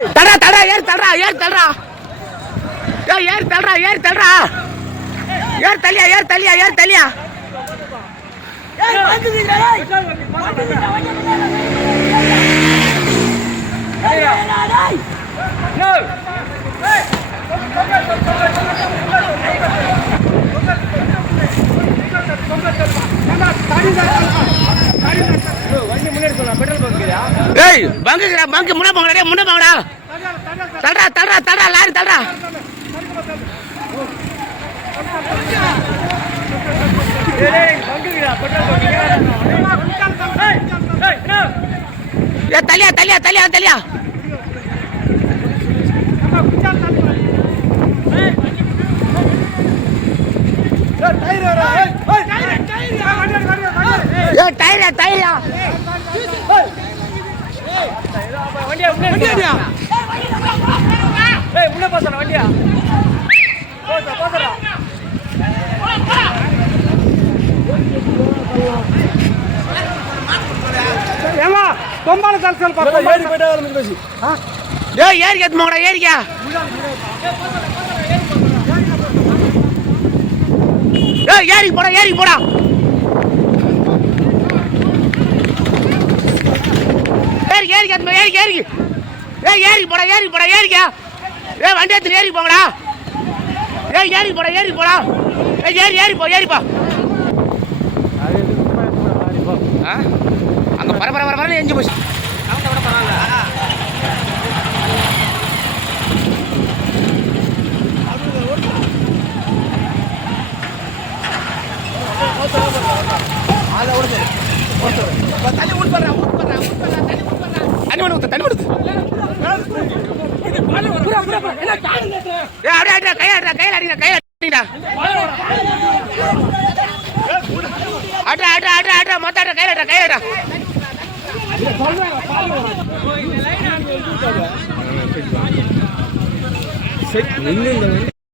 தடா தடா ஏறு தடா ஏறு தடா ஏறு தடா ஏறு தடா ஏறு தலியா ஏறு தலியா ஏறு தலியா ஏய் பங்குடா பங்கு முன்ன போங்கடா முன்ன போங்கடா தடா தடா தடா லாரி தடா ஏ தலியா தலியா தலியா தலியா ஏ டயரா டயரா வண்டியா வண்டியா ஏய் முன்ன போறா வண்டியா போறா ஏமா கொம்பால தல்சல் பாரு ஏறி போடா வந்து ஏய் ஏறி ஏத்து மோடா ஏறியா ஏய் ஏறி போடா ஏறி போடா ஏறி ஏறி ஏத்து ஏறி ஏறி ஏய் ஏறி போடா ஏறியா ஏய் வண்டி ஏத்து ஏறி போங்கடா ஏய் ஏறி போடா ஏய் ஏறி போ அங்க பரபர எஞ்சி போச்சு கையில